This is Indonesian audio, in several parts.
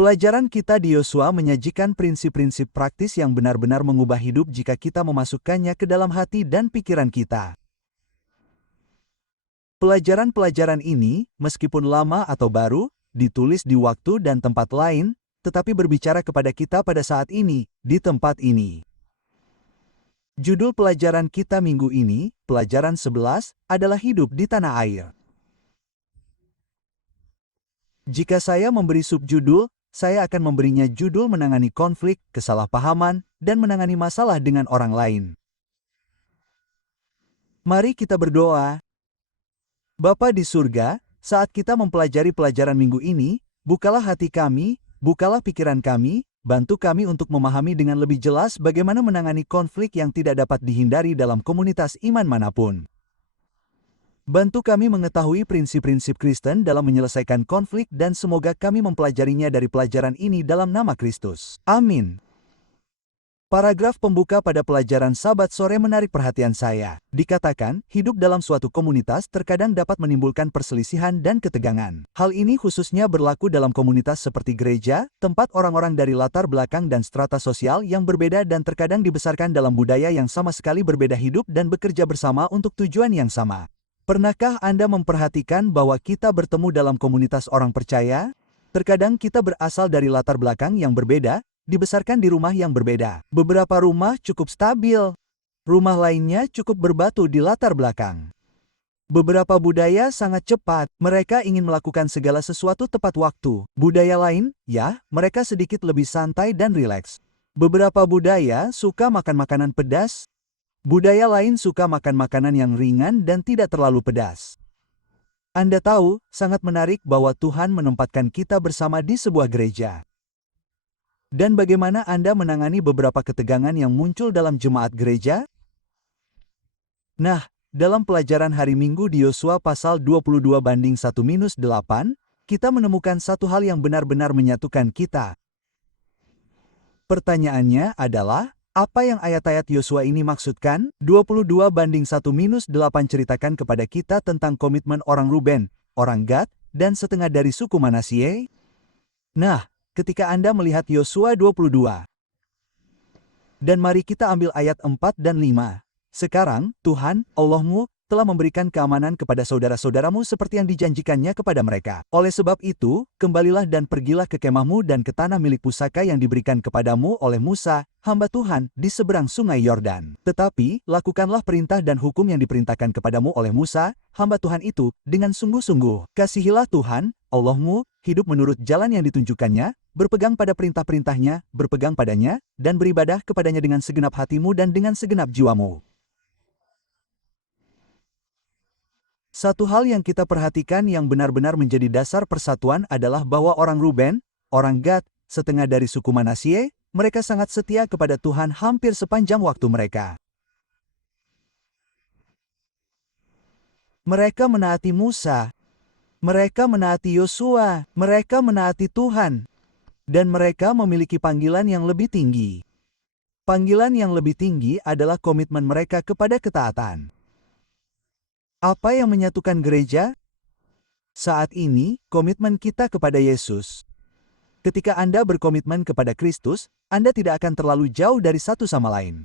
Pelajaran kita di Yosua menyajikan prinsip-prinsip praktis yang benar-benar mengubah hidup jika kita memasukkannya ke dalam hati dan pikiran kita. Pelajaran-pelajaran ini, meskipun lama atau baru, ditulis di waktu dan tempat lain, tetapi berbicara kepada kita pada saat ini, di tempat ini. Judul pelajaran kita minggu ini, pelajaran 11, adalah hidup di tanah air. Jika saya memberi subjudul, saya akan memberinya judul menangani konflik, kesalahpahaman, dan menangani masalah dengan orang lain. Mari kita berdoa. Bapa di surga, saat kita mempelajari pelajaran minggu ini, bukalah hati kami, bukalah pikiran kami, bantu kami untuk memahami dengan lebih jelas bagaimana menangani konflik yang tidak dapat dihindari dalam komunitas iman manapun. Bantu kami mengetahui prinsip-prinsip Kristen dalam menyelesaikan konflik dan semoga kami mempelajarinya dari pelajaran ini dalam nama Kristus. Amin. Paragraf pembuka pada pelajaran Sabat sore menarik perhatian saya. Dikatakan, hidup dalam suatu komunitas terkadang dapat menimbulkan perselisihan dan ketegangan. Hal ini khususnya berlaku dalam komunitas seperti gereja, tempat orang-orang dari latar belakang dan strata sosial yang berbeda dan terkadang dibesarkan dalam budaya yang sama sekali berbeda hidup dan bekerja bersama untuk tujuan yang sama. Pernahkah Anda memperhatikan bahwa kita bertemu dalam komunitas orang percaya? Terkadang kita berasal dari latar belakang yang berbeda, dibesarkan di rumah yang berbeda. Beberapa rumah cukup stabil, rumah lainnya cukup berbatu di latar belakang. Beberapa budaya sangat cepat, mereka ingin melakukan segala sesuatu tepat waktu. Budaya lain, ya, mereka sedikit lebih santai dan rileks. Beberapa budaya suka makan makanan pedas, budaya lain suka makan makanan yang ringan dan tidak terlalu pedas. Anda tahu, sangat menarik bahwa Tuhan menempatkan kita bersama di sebuah gereja. Dan bagaimana Anda menangani beberapa ketegangan yang muncul dalam jemaat gereja? Nah, dalam pelajaran hari Minggu di Yosua pasal 22:1-8, kita menemukan satu hal yang benar-benar menyatukan kita. Pertanyaannya adalah, apa yang ayat-ayat Yosua ini maksudkan? 22:1-8 ceritakan kepada kita tentang komitmen orang Ruben, orang Gad, dan setengah dari suku Manasye. Nah, ketika Anda melihat Yosua 22. Dan mari kita ambil ayat 4 dan 5. Sekarang, Tuhan, Allahmu, telah memberikan keamanan kepada saudara-saudaramu seperti yang dijanjikannya kepada mereka. Oleh sebab itu, kembalilah dan pergilah ke kemahmu dan ke tanah milik pusaka yang diberikan kepadamu oleh Musa, hamba Tuhan, di seberang sungai Yordan. Tetapi, lakukanlah perintah dan hukum yang diperintahkan kepadamu oleh Musa, hamba Tuhan itu, dengan sungguh-sungguh. Kasihilah Tuhan, Allahmu, hidup menurut jalan yang ditunjukkannya, berpegang pada perintah-perintahnya, berpegang padanya, dan beribadah kepadanya dengan segenap hatimu dan dengan segenap jiwamu. Satu hal yang kita perhatikan yang benar-benar menjadi dasar persatuan adalah bahwa orang Ruben, orang Gad, setengah dari suku Manasye, mereka sangat setia kepada Tuhan hampir sepanjang waktu mereka. Mereka menaati Musa, mereka menaati Yosua, mereka menaati Tuhan, dan mereka memiliki panggilan yang lebih tinggi. Panggilan yang lebih tinggi adalah komitmen mereka kepada ketaatan. Apa yang menyatukan gereja? Saat ini, komitmen kita kepada Yesus. Ketika Anda berkomitmen kepada Kristus, Anda tidak akan terlalu jauh dari satu sama lain.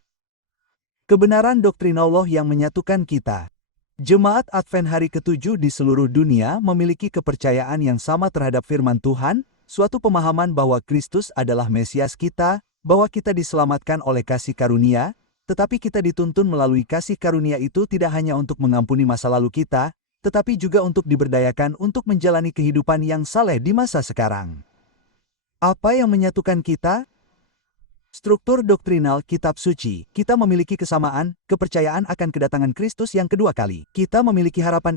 Kebenaran doktrin Allah yang menyatukan kita. Jemaat Advent hari ke-7 di seluruh dunia memiliki kepercayaan yang sama terhadap firman Tuhan, suatu pemahaman bahwa Kristus adalah Mesias kita, bahwa kita diselamatkan oleh kasih karunia, tetapi kita dituntun melalui kasih karunia itu tidak hanya untuk mengampuni masa lalu kita, tetapi juga untuk diberdayakan untuk menjalani kehidupan yang saleh di masa sekarang. Apa yang menyatukan kita? Struktur doktrinal Kitab Suci. Kita memiliki kesamaan, kepercayaan akan kedatangan Kristus yang kedua kali. Kita memiliki harapan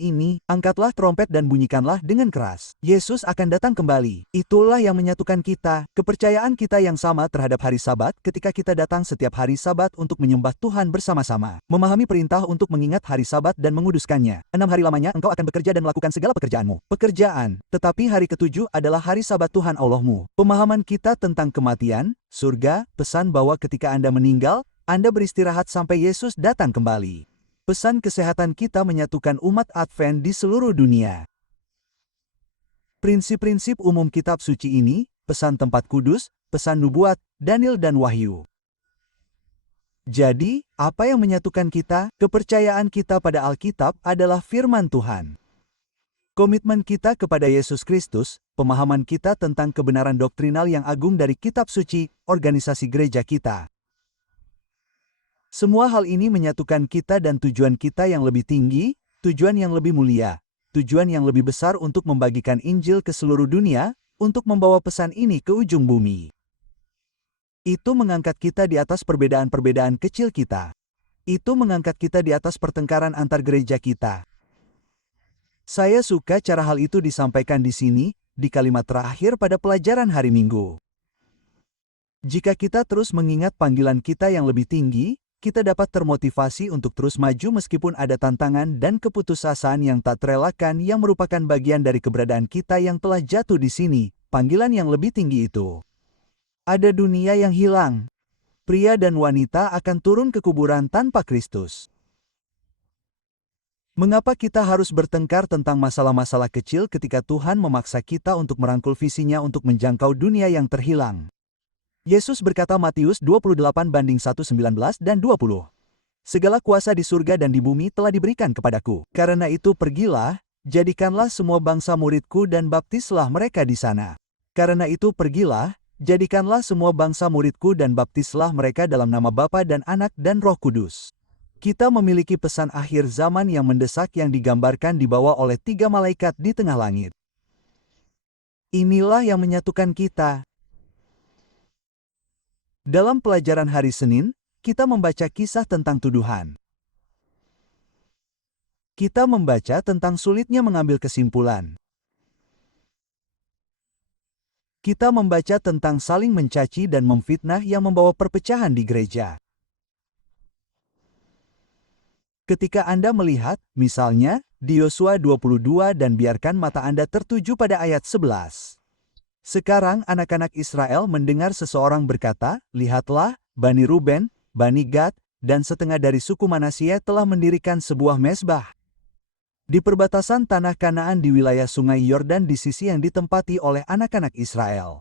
ini, angkatlah trompet dan bunyikanlah dengan keras. Yesus akan datang kembali. Itulah yang menyatukan kita, kepercayaan kita yang sama terhadap hari Sabat ketika kita datang setiap hari Sabat untuk menyembah Tuhan bersama-sama. Memahami perintah untuk mengingat hari Sabat dan menguduskannya. 6 hari lamanya engkau akan bekerja dan melakukan segala pekerjaanmu. Pekerjaan, tetapi hari ke-7 adalah hari Sabat Tuhan Allahmu. Pemahaman kita tentang kematian, surga, pesan bahwa ketika Anda meninggal, Anda beristirahat sampai Yesus datang kembali. Pesan kesehatan kita menyatukan umat Advent di seluruh dunia. Prinsip-prinsip umum kitab suci ini, pesan tempat kudus, pesan nubuat, Daniel dan Wahyu. Jadi, apa yang menyatukan kita? Kepercayaan kita pada Alkitab adalah firman Tuhan. Komitmen kita kepada Yesus Kristus, pemahaman kita tentang kebenaran doktrinal yang agung dari kitab suci, organisasi gereja kita. Semua hal ini menyatukan kita dan tujuan kita yang lebih tinggi, tujuan yang lebih mulia, tujuan yang lebih besar untuk membagikan Injil ke seluruh dunia, untuk membawa pesan ini ke ujung bumi. Itu mengangkat kita di atas perbedaan-perbedaan kecil kita. Itu mengangkat kita di atas pertengkaran antar gereja kita. Saya suka cara hal itu disampaikan di sini, di kalimat terakhir pada pelajaran hari Minggu. Jika kita terus mengingat panggilan kita yang lebih tinggi, kita dapat termotivasi untuk terus maju meskipun ada tantangan dan keputusasaan yang tak terelakkan yang merupakan bagian dari keberadaan kita yang telah jatuh di sini, panggilan yang lebih tinggi itu. Ada dunia yang hilang. Pria dan wanita akan turun ke kuburan tanpa Kristus. Mengapa kita harus bertengkar tentang masalah-masalah kecil ketika Tuhan memaksa kita untuk merangkul visinya untuk menjangkau dunia yang terhilang? Yesus berkata Matius 28:1-19 dan 20. Segala kuasa di surga dan di bumi telah diberikan kepadaku. Karena itu pergilah, jadikanlah semua bangsa muridku dan baptislah mereka di sana. Karena itu pergilah, jadikanlah semua bangsa muridku dan baptislah mereka dalam nama Bapa dan Anak dan Roh Kudus. Kita memiliki pesan akhir zaman yang mendesak yang digambarkan dibawa oleh 3 malaikat di tengah langit. Inilah yang menyatukan kita. Dalam pelajaran hari Senin, kita membaca kisah tentang tuduhan. Kita membaca tentang sulitnya mengambil kesimpulan. Kita membaca tentang saling mencaci dan memfitnah yang membawa perpecahan di gereja. Ketika Anda melihat, misalnya, di Yosua 22 dan biarkan mata Anda tertuju pada ayat 11. Sekarang anak-anak Israel mendengar seseorang berkata, lihatlah, Bani Ruben, Bani Gad, dan setengah dari suku Manasye telah mendirikan sebuah mezbah di perbatasan tanah Kanaan di wilayah sungai Yordan di sisi yang ditempati oleh anak-anak Israel.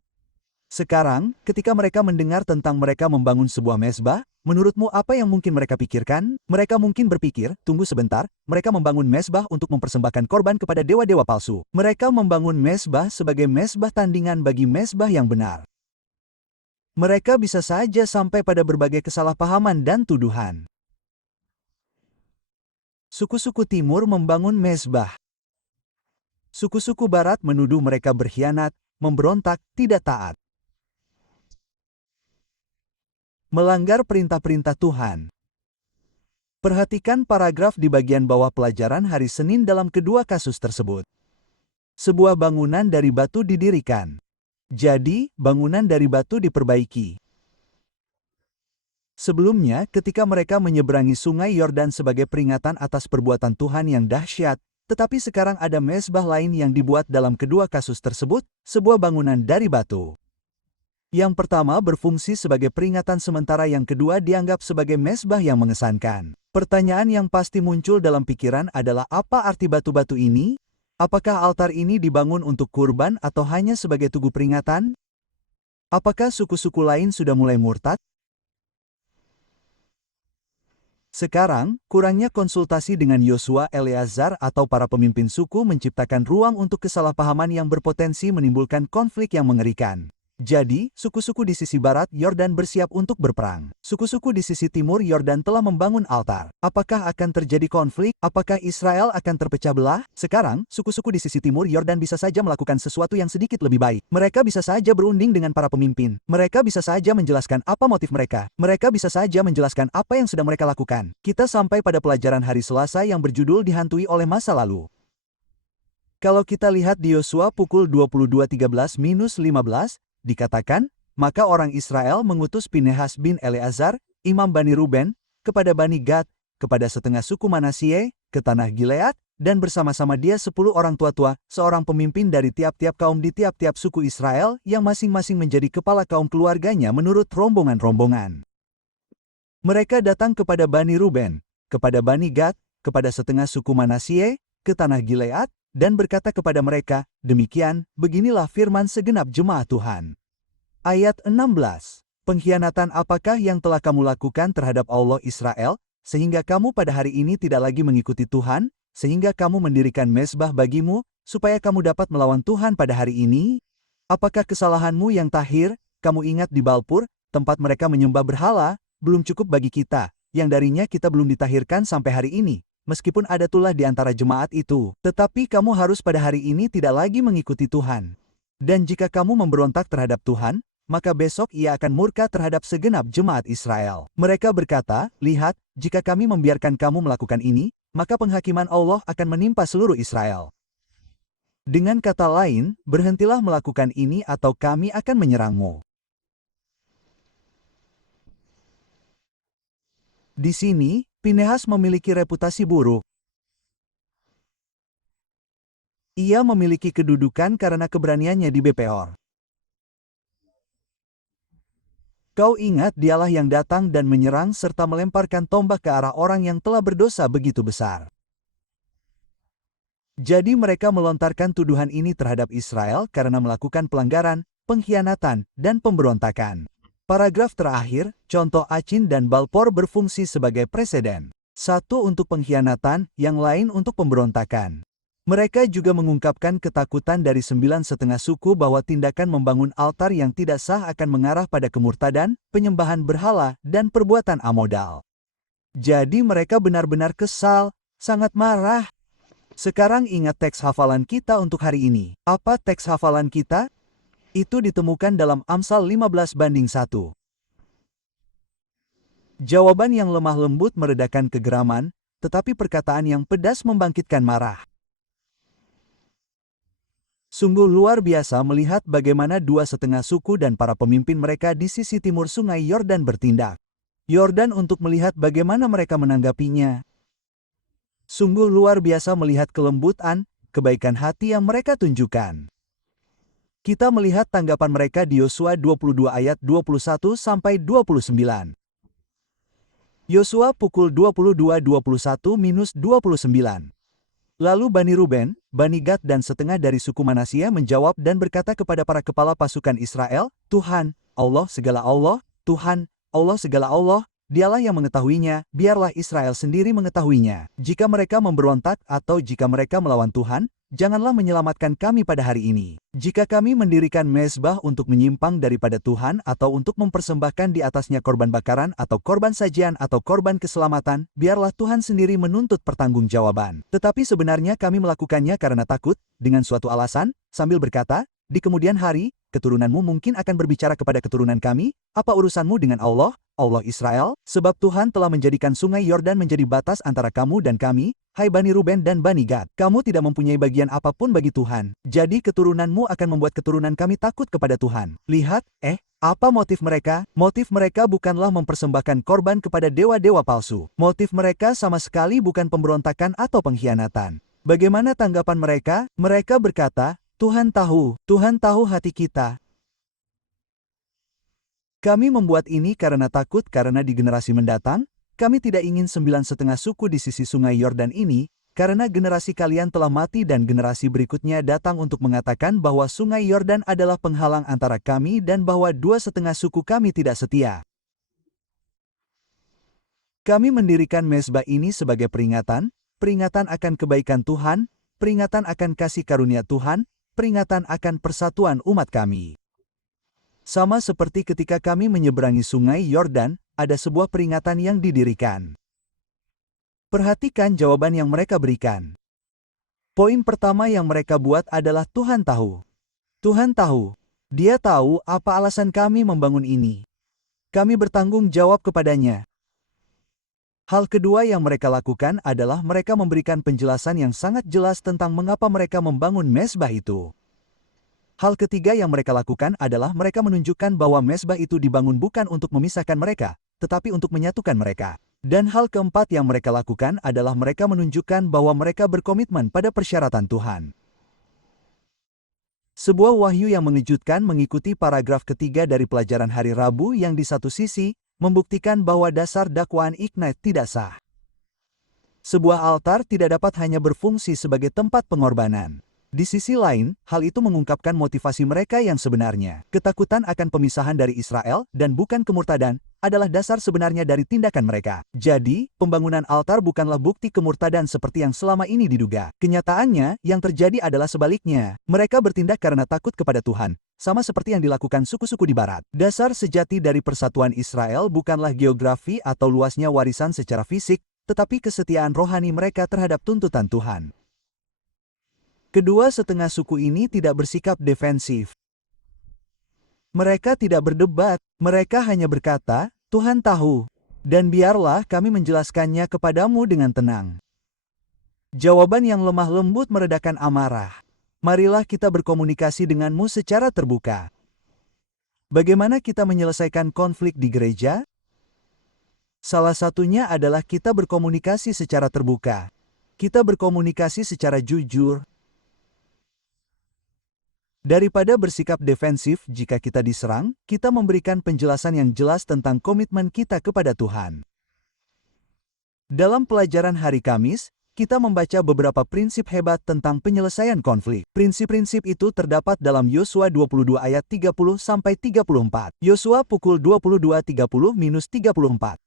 Sekarang, ketika mereka mendengar tentang mereka membangun sebuah mezbah, menurutmu apa yang mungkin mereka pikirkan? Mereka mungkin berpikir, tunggu sebentar, mereka membangun mezbah untuk mempersembahkan korban kepada dewa-dewa palsu. Mereka membangun mezbah sebagai mezbah tandingan bagi mezbah yang benar. Mereka bisa saja sampai pada berbagai kesalahpahaman dan tuduhan. Suku-suku timur membangun mezbah. Suku-suku barat menuduh mereka berkhianat, memberontak, tidak taat. Melanggar perintah-perintah Tuhan. Perhatikan paragraf di bagian bawah pelajaran hari Senin dalam kedua kasus tersebut. Sebuah bangunan dari batu didirikan. Jadi, bangunan dari batu diperbaiki. Sebelumnya, ketika mereka menyeberangi sungai Yordan sebagai peringatan atas perbuatan Tuhan yang dahsyat, tetapi sekarang ada mezbah lain yang dibuat dalam kedua kasus tersebut, sebuah bangunan dari batu. Yang pertama berfungsi sebagai peringatan sementara, yang kedua dianggap sebagai mezbah yang mengesankan. Pertanyaan yang pasti muncul dalam pikiran adalah apa arti batu-batu ini? Apakah altar ini dibangun untuk kurban atau hanya sebagai tugu peringatan? Apakah suku-suku lain sudah mulai murtad? Sekarang, kurangnya konsultasi dengan Yosua, Eleazar atau para pemimpin suku menciptakan ruang untuk kesalahpahaman yang berpotensi menimbulkan konflik yang mengerikan. Jadi, suku-suku di sisi barat Yordan bersiap untuk berperang. Suku-suku di sisi timur Yordan telah membangun altar. Apakah akan terjadi konflik? Apakah Israel akan terpecah belah? Sekarang, suku-suku di sisi timur Yordan bisa saja melakukan sesuatu yang sedikit lebih baik. Mereka bisa saja berunding dengan para pemimpin. Mereka bisa saja menjelaskan apa motif mereka. Mereka bisa saja menjelaskan apa yang sedang mereka lakukan. Kita sampai pada pelajaran hari Selasa yang berjudul dihantui oleh masa lalu. Kalau kita lihat di Yosua pukul 22:13-15, dikatakan, maka orang Israel mengutus Pinehas bin Eleazar, imam Bani Ruben, kepada Bani Gad, kepada setengah suku Manasye, ke tanah Gilead, dan bersama-sama dia 10 orang tua-tua, seorang pemimpin dari tiap-tiap kaum di tiap-tiap suku Israel, yang masing-masing menjadi kepala kaum keluarganya menurut rombongan-rombongan. Mereka datang kepada Bani Ruben, kepada Bani Gad, kepada setengah suku Manasye, ke tanah Gilead, dan berkata kepada mereka, demikian, beginilah firman segenap jemaat Tuhan. Ayat 16. Pengkhianatan apakah yang telah kamu lakukan terhadap Allah Israel, sehingga kamu pada hari ini tidak lagi mengikuti Tuhan, sehingga kamu mendirikan mezbah bagimu, supaya kamu dapat melawan Tuhan pada hari ini? Apakah kesalahanmu yang tahir, kamu ingat di Balpur, tempat mereka menyembah berhala, belum cukup bagi kita, yang darinya kita belum ditahirkan sampai hari ini, meskipun ada tulah di antara jemaat itu, tetapi kamu harus pada hari ini tidak lagi mengikuti Tuhan. Dan jika kamu memberontak terhadap Tuhan, maka besok ia akan murka terhadap segenap jemaat Israel. Mereka berkata, lihat, jika kami membiarkan kamu melakukan ini, maka penghakiman Allah akan menimpa seluruh Israel. Dengan kata lain, berhentilah melakukan ini atau kami akan menyerangmu. Di sini, Pinehas memiliki reputasi buruk. Ia memiliki kedudukan karena keberaniannya di Bepeor. Kau ingat dialah yang datang dan menyerang serta melemparkan tombak ke arah orang yang telah berdosa begitu besar. Jadi mereka melontarkan tuduhan ini terhadap Israel karena melakukan pelanggaran, pengkhianatan, dan pemberontakan. Paragraf terakhir, contoh Achin dan Balpor berfungsi sebagai preseden. Satu untuk pengkhianatan, yang lain untuk pemberontakan. Mereka juga mengungkapkan ketakutan dari 9,5 suku bahwa tindakan membangun altar yang tidak sah akan mengarah pada kemurtadan, penyembahan berhala, dan perbuatan amodal. Jadi mereka benar-benar kesal, sangat marah. Sekarang ingat teks hafalan kita untuk hari ini. Apa teks hafalan kita? Itu ditemukan dalam Amsal 15:1. Jawaban yang lemah lembut meredakan kegeraman, tetapi perkataan yang pedas membangkitkan marah. Sungguh luar biasa melihat bagaimana 2,5 suku dan para pemimpin mereka di sisi timur sungai Yordan bertindak. Yordan untuk melihat bagaimana mereka menanggapinya. Sungguh luar biasa melihat kelembutan, kebaikan hati yang mereka tunjukkan. Kita melihat tanggapan mereka di Yosua 22 ayat 21-29. Yosua pukul 22:21-29. Lalu Bani Ruben, Bani Gad dan setengah dari suku Manasya menjawab dan berkata kepada para kepala pasukan Israel, Tuhan, Allah segala Allah, Tuhan, Allah segala Allah, Dialah yang mengetahuinya, biarlah Israel sendiri mengetahuinya. Jika mereka memberontak atau jika mereka melawan Tuhan, janganlah menyelamatkan kami pada hari ini. Jika kami mendirikan mezbah untuk menyimpang daripada Tuhan atau untuk mempersembahkan di atasnya korban bakaran atau korban sajian atau korban keselamatan, biarlah Tuhan sendiri menuntut pertanggungjawaban. Tetapi sebenarnya kami melakukannya karena takut, dengan suatu alasan, sambil berkata, di kemudian hari, keturunanmu mungkin akan berbicara kepada keturunan kami, apa urusanmu dengan Allah, Allah Israel? Sebab Tuhan telah menjadikan sungai Yordan menjadi batas antara kamu dan kami, hai Bani Ruben dan Bani Gad. Kamu tidak mempunyai bagian apapun bagi Tuhan. Jadi keturunanmu akan membuat keturunan kami takut kepada Tuhan. Lihat, apa motif mereka? Motif mereka bukanlah mempersembahkan korban kepada dewa-dewa palsu. Motif mereka sama sekali bukan pemberontakan atau pengkhianatan. Bagaimana tanggapan mereka? Mereka berkata, Tuhan tahu hati kita. Kami membuat ini karena takut karena di generasi mendatang, kami tidak ingin 9,5 suku di sisi sungai Yordan ini, karena generasi kalian telah mati dan generasi berikutnya datang untuk mengatakan bahwa sungai Yordan adalah penghalang antara kami dan bahwa 2,5 suku kami tidak setia. Kami mendirikan mezbah ini sebagai peringatan akan kebaikan Tuhan, peringatan akan kasih karunia Tuhan, peringatan akan persatuan umat kami. Sama seperti ketika kami menyeberangi sungai Yordan, ada sebuah peringatan yang didirikan. Perhatikan jawaban yang mereka berikan. Poin pertama yang mereka buat adalah Tuhan tahu. Tuhan tahu. Dia tahu apa alasan kami membangun ini. Kami bertanggung jawab kepadanya. Hal kedua yang mereka lakukan adalah mereka memberikan penjelasan yang sangat jelas tentang mengapa mereka membangun mezbah itu. Hal ketiga yang mereka lakukan adalah mereka menunjukkan bahwa mezbah itu dibangun bukan untuk memisahkan mereka, tetapi untuk menyatukan mereka. Dan hal keempat yang mereka lakukan adalah mereka menunjukkan bahwa mereka berkomitmen pada persyaratan Tuhan. Sebuah wahyu yang mengejutkan mengikuti paragraf ketiga dari pelajaran hari Rabu yang di satu sisi, membuktikan bahwa dasar dakwaan Ignite tidak sah. Sebuah altar tidak dapat hanya berfungsi sebagai tempat pengorbanan. Di sisi lain, hal itu mengungkapkan motivasi mereka yang sebenarnya. Ketakutan akan pemisahan dari Israel, dan bukan kemurtadan, adalah dasar sebenarnya dari tindakan mereka. Jadi, pembangunan altar bukanlah bukti kemurtadan seperti yang selama ini diduga. Kenyataannya, yang terjadi adalah sebaliknya. Mereka bertindak karena takut kepada Tuhan, sama seperti yang dilakukan suku-suku di barat. Dasar sejati dari persatuan Israel bukanlah geografi atau luasnya warisan secara fisik, tetapi kesetiaan rohani mereka terhadap tuntutan Tuhan. Kedua setengah suku ini tidak bersikap defensif. Mereka tidak berdebat, mereka hanya berkata, Tuhan tahu, dan biarlah kami menjelaskannya kepadamu dengan tenang. Jawaban yang lemah lembut meredakan amarah. Marilah kita berkomunikasi denganmu secara terbuka. Bagaimana kita menyelesaikan konflik di gereja? Salah satunya adalah kita berkomunikasi secara terbuka. Kita berkomunikasi secara jujur. Daripada bersikap defensif jika kita diserang, kita memberikan penjelasan yang jelas tentang komitmen kita kepada Tuhan. Dalam pelajaran hari Kamis, kita membaca beberapa prinsip hebat tentang penyelesaian konflik. Prinsip-prinsip itu terdapat dalam Yosua 22 ayat 30-34. Yosua pukul 22:30-34.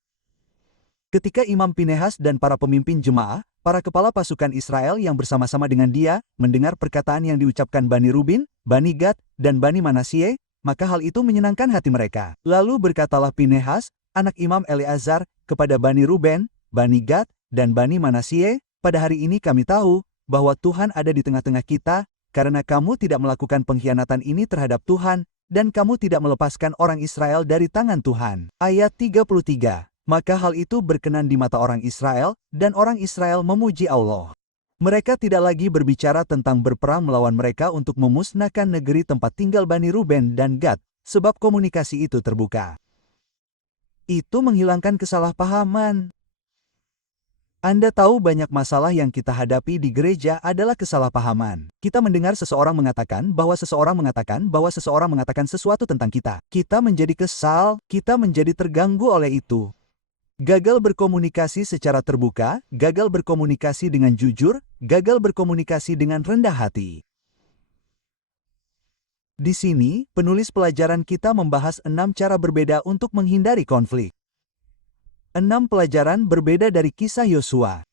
Ketika Imam Pinehas dan para pemimpin jemaah, para kepala pasukan Israel yang bersama-sama dengan dia, mendengar perkataan yang diucapkan Bani Ruben, Bani Gad, dan Bani Manasye, maka hal itu menyenangkan hati mereka. Lalu berkatalah Pinehas, anak Imam Eleazar, kepada Bani Ruben, Bani Gad, dan Bani Manasye, pada hari ini kami tahu bahwa Tuhan ada di tengah-tengah kita, karena kamu tidak melakukan pengkhianatan ini terhadap Tuhan, dan kamu tidak melepaskan orang Israel dari tangan Tuhan. Ayat 33. Maka hal itu berkenan di mata orang Israel, dan orang Israel memuji Allah. Mereka tidak lagi berbicara tentang berperang melawan mereka untuk memusnahkan negeri tempat tinggal Bani Ruben dan Gad, sebab komunikasi itu terbuka. Itu menghilangkan kesalahpahaman. Anda tahu banyak masalah yang kita hadapi di gereja adalah kesalahpahaman. Kita mendengar seseorang mengatakan bahwa seseorang mengatakan sesuatu tentang kita. Kita menjadi kesal, kita menjadi terganggu oleh itu. Gagal berkomunikasi secara terbuka, gagal berkomunikasi dengan jujur, gagal berkomunikasi dengan rendah hati. Di sini, penulis pelajaran kita membahas 6 cara berbeda untuk menghindari konflik. 6 pelajaran berbeda dari kisah Yosua.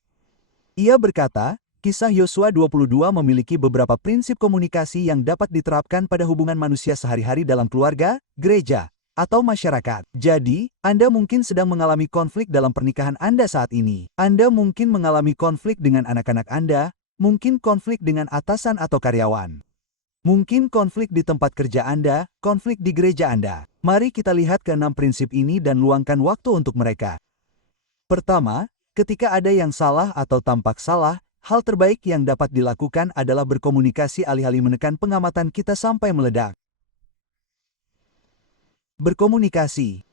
Ia berkata, kisah Yosua 22 memiliki beberapa prinsip komunikasi yang dapat diterapkan pada hubungan manusia sehari-hari dalam keluarga, gereja, atau masyarakat. Jadi, Anda mungkin sedang mengalami konflik dalam pernikahan Anda saat ini. Anda mungkin mengalami konflik dengan anak-anak Anda, mungkin konflik dengan atasan atau karyawan. Mungkin konflik di tempat kerja Anda, konflik di gereja Anda. Mari kita lihat ke 6 prinsip ini dan luangkan waktu untuk mereka. Pertama, ketika ada yang salah atau tampak salah, hal terbaik yang dapat dilakukan adalah berkomunikasi alih-alih menekan pengamatan kita sampai meledak. Berkomunikasi.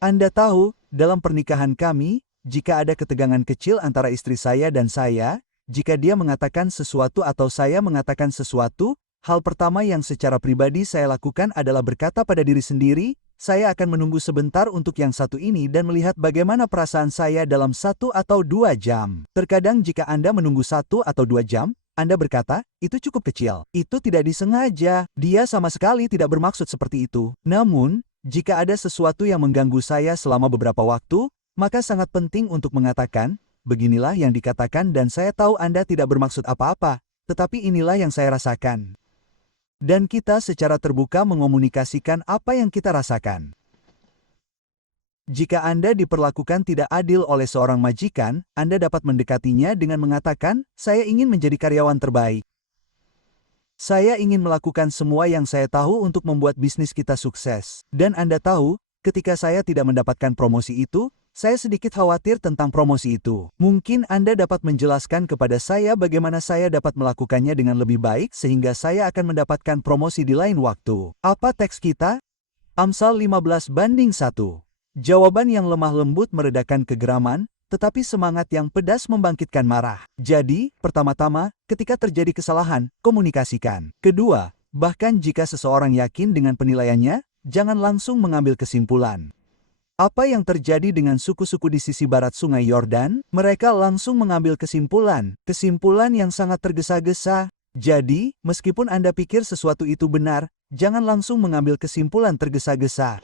Anda tahu, dalam pernikahan kami, jika ada ketegangan kecil antara istri saya dan saya, jika dia mengatakan sesuatu atau saya mengatakan sesuatu, hal pertama yang secara pribadi saya lakukan adalah berkata pada diri sendiri, saya akan menunggu sebentar untuk yang satu ini dan melihat bagaimana perasaan saya dalam 1 atau 2 jam. Terkadang jika Anda menunggu 1 atau 2 jam, Anda berkata, itu cukup kecil. Itu tidak disengaja. Dia sama sekali tidak bermaksud seperti itu. Namun, jika ada sesuatu yang mengganggu saya selama beberapa waktu, maka sangat penting untuk mengatakan, beginilah yang dikatakan dan saya tahu Anda tidak bermaksud apa-apa, tetapi inilah yang saya rasakan. Dan kita secara terbuka mengomunikasikan apa yang kita rasakan. Jika Anda diperlakukan tidak adil oleh seorang majikan, Anda dapat mendekatinya dengan mengatakan, saya ingin menjadi karyawan terbaik. Saya ingin melakukan semua yang saya tahu untuk membuat bisnis kita sukses. Dan Anda tahu, ketika saya tidak mendapatkan promosi itu, saya sedikit khawatir tentang promosi itu. Mungkin Anda dapat menjelaskan kepada saya bagaimana saya dapat melakukannya dengan lebih baik sehingga saya akan mendapatkan promosi di lain waktu. Apa teks kita? Amsal 15:1. Jawaban yang lemah lembut meredakan kegeraman, tetapi semangat yang pedas membangkitkan marah. Jadi, pertama-tama, ketika terjadi kesalahan, komunikasikan. Kedua, bahkan jika seseorang yakin dengan penilaiannya, jangan langsung mengambil kesimpulan. Apa yang terjadi dengan suku-suku di sisi barat Sungai Yordan? Mereka langsung mengambil kesimpulan yang sangat tergesa-gesa. Jadi, meskipun Anda pikir sesuatu itu benar, jangan langsung mengambil kesimpulan tergesa-gesa.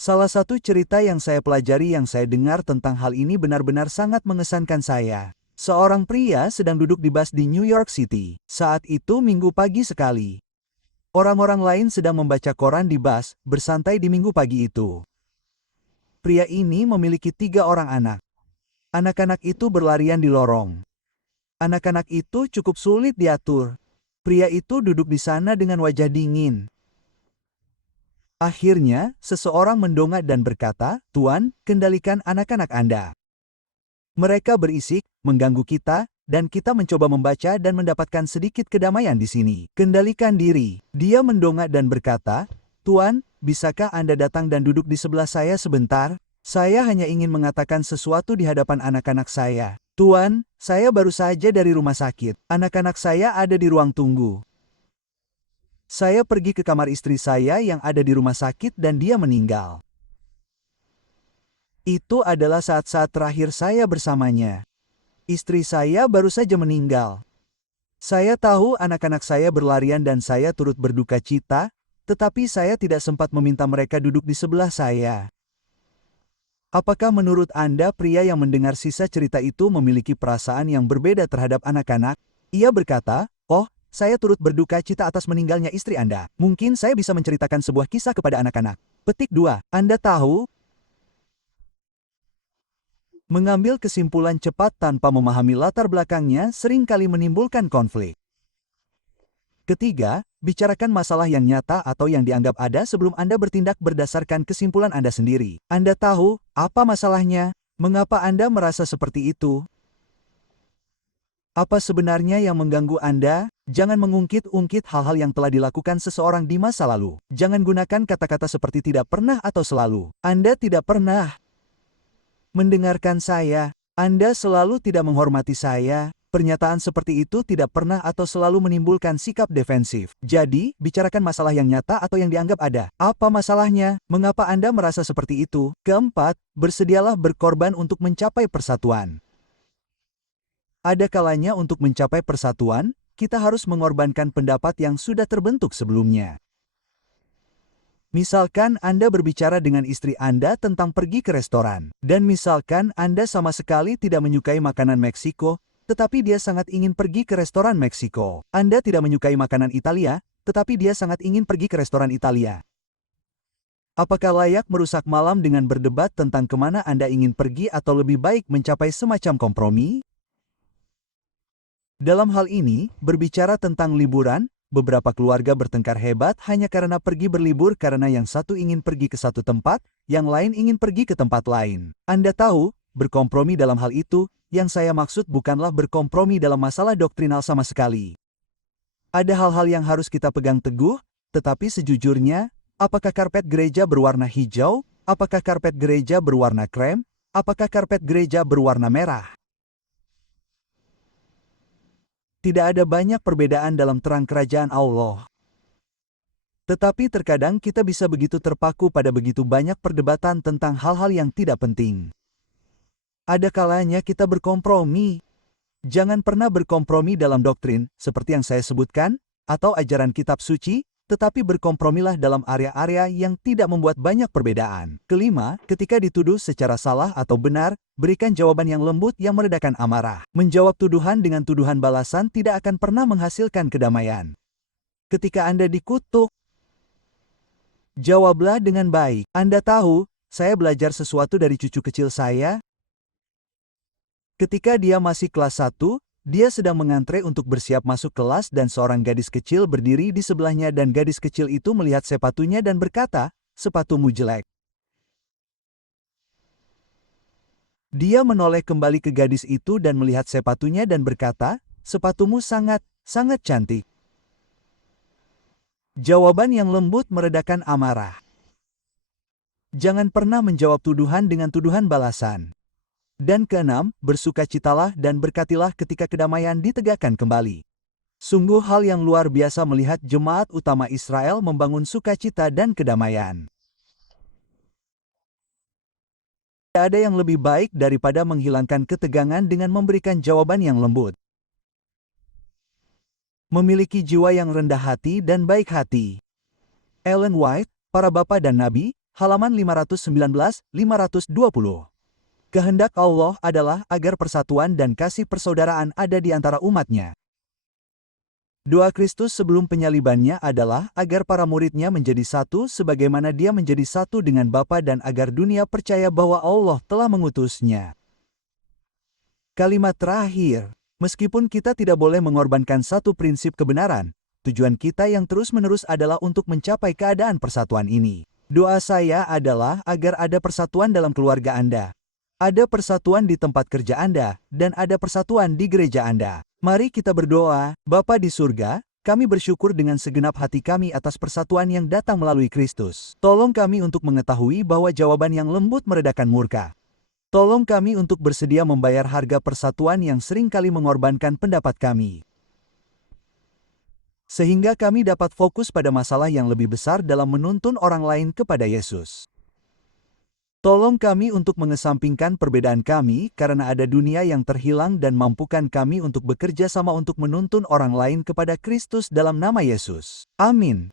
Salah satu cerita yang saya pelajari yang saya dengar tentang hal ini benar-benar sangat mengesankan saya. Seorang pria sedang duduk di bus di New York City. Saat itu Minggu pagi sekali. Orang-orang lain sedang membaca koran di bus, bersantai di Minggu pagi itu. Pria ini memiliki 3 orang anak. Anak-anak itu berlarian di lorong. Anak-anak itu cukup sulit diatur. Pria itu duduk di sana dengan wajah dingin. Akhirnya, seseorang mendongak dan berkata, "Tuan, kendalikan anak-anak Anda. Mereka berisik, mengganggu kita, dan kita mencoba membaca dan mendapatkan sedikit kedamaian di sini. Kendalikan diri." Dia mendongak dan berkata, "Tuan, bisakah Anda datang dan duduk di sebelah saya sebentar? Saya hanya ingin mengatakan sesuatu di hadapan anak-anak saya. Tuan, saya baru saja dari rumah sakit. Anak-anak saya ada di ruang tunggu. Saya pergi ke kamar istri saya yang ada di rumah sakit dan dia meninggal. Itu adalah saat-saat terakhir saya bersamanya. Istri saya baru saja meninggal. Saya tahu anak-anak saya berlarian dan saya turut berduka cita, tetapi saya tidak sempat meminta mereka duduk di sebelah saya." Apakah menurut Anda pria yang mendengar sisa cerita itu memiliki perasaan yang berbeda terhadap anak-anak? Ia berkata, "Oh, saya turut berduka cita atas meninggalnya istri Anda. Mungkin saya bisa menceritakan sebuah kisah kepada anak-anak." Petik 2. Anda tahu, mengambil kesimpulan cepat tanpa memahami latar belakangnya seringkali menimbulkan konflik. Ketiga, bicarakan masalah yang nyata atau yang dianggap ada sebelum Anda bertindak berdasarkan kesimpulan Anda sendiri. Anda tahu apa masalahnya? Mengapa Anda merasa seperti itu? Apa sebenarnya yang mengganggu Anda? Jangan mengungkit-ungkit hal-hal yang telah dilakukan seseorang di masa lalu. Jangan gunakan kata-kata seperti tidak pernah atau selalu. Anda tidak pernah mendengarkan saya. Anda selalu tidak menghormati saya. Pernyataan seperti itu tidak pernah atau selalu menimbulkan sikap defensif. Jadi, bicarakan masalah yang nyata atau yang dianggap ada. Apa masalahnya? Mengapa Anda merasa seperti itu? Keempat, bersedialah berkorban untuk mencapai persatuan. Ada kalanya untuk mencapai persatuan, kita harus mengorbankan pendapat yang sudah terbentuk sebelumnya. Misalkan Anda berbicara dengan istri Anda tentang pergi ke restoran, dan misalkan Anda sama sekali tidak menyukai makanan Meksiko, tetapi dia sangat ingin pergi ke restoran Meksiko. Anda tidak menyukai makanan Italia, tetapi dia sangat ingin pergi ke restoran Italia. Apakah layak merusak malam dengan berdebat tentang kemana Anda ingin pergi atau lebih baik mencapai semacam kompromi? Dalam hal ini, berbicara tentang liburan, beberapa keluarga bertengkar hebat hanya karena pergi berlibur karena yang satu ingin pergi ke satu tempat, yang lain ingin pergi ke tempat lain. Anda tahu, berkompromi dalam hal itu, yang saya maksud bukanlah berkompromi dalam masalah doktrinal sama sekali. Ada hal-hal yang harus kita pegang teguh, tetapi sejujurnya, apakah karpet gereja berwarna hijau? Apakah karpet gereja berwarna krem? Apakah karpet gereja berwarna merah? Tidak ada banyak perbedaan dalam terang kerajaan Allah. Tetapi terkadang kita bisa begitu terpaku pada begitu banyak perdebatan tentang hal-hal yang tidak penting. Ada kalanya kita berkompromi. Jangan pernah berkompromi dalam doktrin, seperti yang saya sebutkan, atau ajaran kitab suci, tetapi berkompromilah dalam area-area yang tidak membuat banyak perbedaan. Kelima, ketika dituduh secara salah atau benar, berikan jawaban yang lembut yang meredakan amarah. Menjawab tuduhan dengan tuduhan balasan tidak akan pernah menghasilkan kedamaian. Ketika Anda dikutuk, jawablah dengan baik. Anda tahu, saya belajar sesuatu dari cucu kecil saya. Ketika dia masih kelas 1, dia sedang mengantre untuk bersiap masuk kelas dan seorang gadis kecil berdiri di sebelahnya dan gadis kecil itu melihat sepatunya dan berkata, "Sepatumu jelek." Dia menoleh kembali ke gadis itu dan melihat sepatunya dan berkata, "Sepatumu sangat, sangat cantik." Jawaban yang lembut meredakan amarah. Jangan pernah menjawab tuduhan dengan tuduhan balasan. Dan keenam, bersukacitalah dan berkatilah ketika kedamaian ditegakkan kembali. Sungguh hal yang luar biasa melihat jemaat utama Israel membangun sukacita dan kedamaian. Tidak ada yang lebih baik daripada menghilangkan ketegangan dengan memberikan jawaban yang lembut. Memiliki jiwa yang rendah hati dan baik hati. Ellen White, Para Bapa dan Nabi, halaman 519-520. Kehendak Allah adalah agar persatuan dan kasih persaudaraan ada di antara umatnya. Doa Kristus sebelum penyalibannya adalah agar para muridnya menjadi satu sebagaimana dia menjadi satu dengan Bapa dan agar dunia percaya bahwa Allah telah mengutusnya. Kalimat terakhir, meskipun kita tidak boleh mengorbankan satu prinsip kebenaran, tujuan kita yang terus-menerus adalah untuk mencapai keadaan persatuan ini. Doa saya adalah agar ada persatuan dalam keluarga Anda, ada persatuan di tempat kerja Anda, dan ada persatuan di gereja Anda. Mari kita berdoa. Bapa di surga, kami bersyukur dengan segenap hati kami atas persatuan yang datang melalui Kristus. Tolong kami untuk mengetahui bahwa jawaban yang lembut meredakan murka. Tolong kami untuk bersedia membayar harga persatuan yang seringkali mengorbankan pendapat kami. Sehingga kami dapat fokus pada masalah yang lebih besar dalam menuntun orang lain kepada Yesus. Tolong kami untuk mengesampingkan perbedaan kami karena ada dunia yang terhilang dan mampukan kami untuk bekerja sama untuk menuntun orang lain kepada Kristus dalam nama Yesus. Amin.